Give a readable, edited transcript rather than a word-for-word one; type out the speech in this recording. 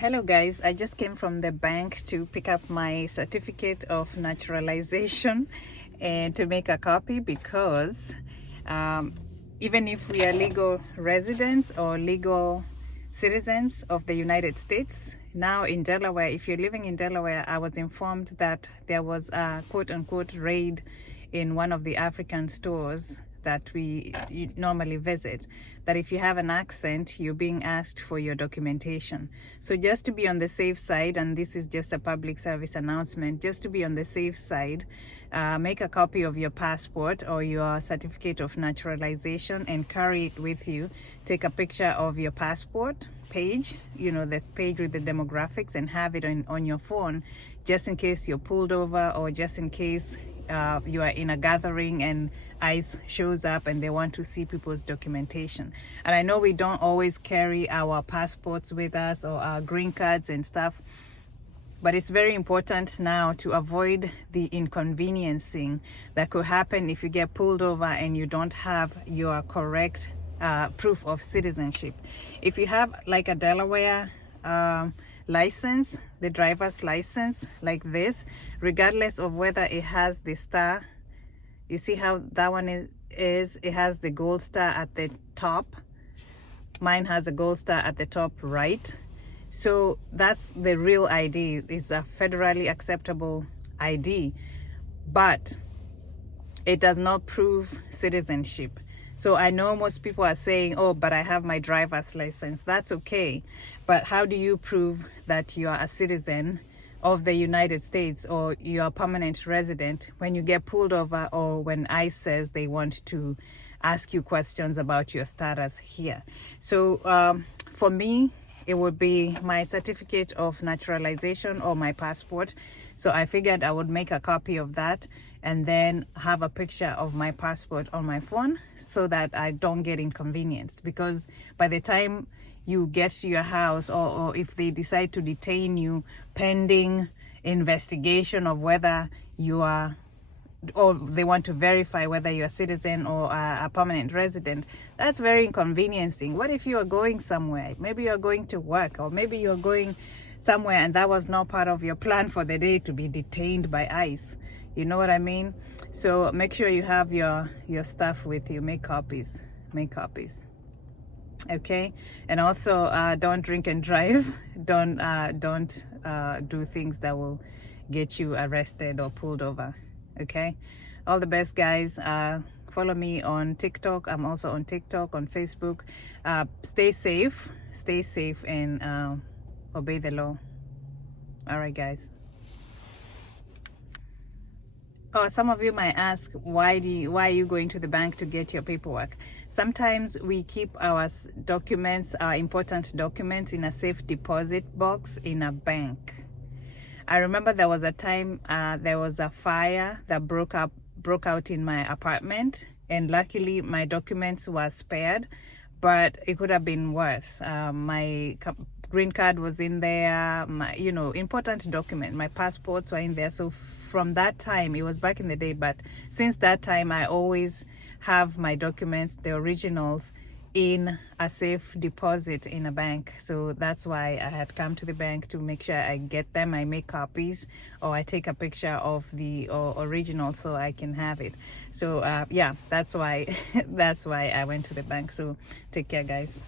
Hello guys, I just came from the bank to pick up my certificate of naturalization and to make a copy because even if we are legal residents or legal citizens of the United States, now in Delaware, if you're living in Delaware, I was informed that there was a quote-unquote raid in one of the African stores that we normally visit, that if you have an accent, you're being asked for your documentation. So just to be on the safe side, and this is just a public service announcement, just to be on the safe side, make a copy of your passport or your certificate of naturalization and carry it with you. Take a picture of your passport page, the page with the demographics, and have it on your phone, just in case you're pulled over or just in case you are in a gathering and ICE shows up and they want to see people's documentation. And I know we don't always carry our passports with us or our green cards and stuff, but it's very important now to avoid the inconveniencing that could happen if you get pulled over and you don't have your correct proof of citizenship. If you have like a Delaware license, the driver's license like this, regardless of whether it has the star, you see how that one is it has the gold star at the top. Mine has a gold star at the top right. So that's the real ID. It's a federally acceptable ID, but it does not prove citizenship. So I know most people are saying, oh, but I have my driver's license. That's okay. But how do you prove that you are a citizen of the United States or you're a permanent resident when you get pulled over or when ICE says they want to ask you questions about your status here? So for me, it would be my certificate of naturalization or my passport. So I figured I would make a copy of that and then have a picture of my passport on my phone so that I don't get inconvenienced, because by the time you get to your house or if they decide to detain you pending investigation of whether you are, or they want to verify whether you're a citizen or a permanent resident, that's very inconveniencing. What if you are going somewhere? Maybe you're going to work, or maybe you're going somewhere and that was not part of your plan for the day to be detained by ICE. You know what I mean? So make sure you have your stuff with you. Make copies. Okay? And also don't drink and drive. Don't do things that will get you arrested or pulled over. Okay? All the best, guys. Follow me on TikTok. I'm also on TikTok, on Facebook. Stay safe, and obey the law. All right, guys. Oh, some of you might ask, why are you going to the bank to get your paperwork? Sometimes we keep our documents, our important documents, in a safe deposit box in a bank. I remember there was a time there was a fire that broke out in my apartment, and luckily my documents were spared, but it could have been worse. My green card was in there, my important document, my passports were in there. So from that time, it was back in the day, but since that time I always have my documents, the originals, in a safe deposit in a bank. So that's why I had come to the bank to make sure I get them. I make copies, or I take a picture of the original so I can have it. So yeah, that's why I went to the bank. So take care, guys.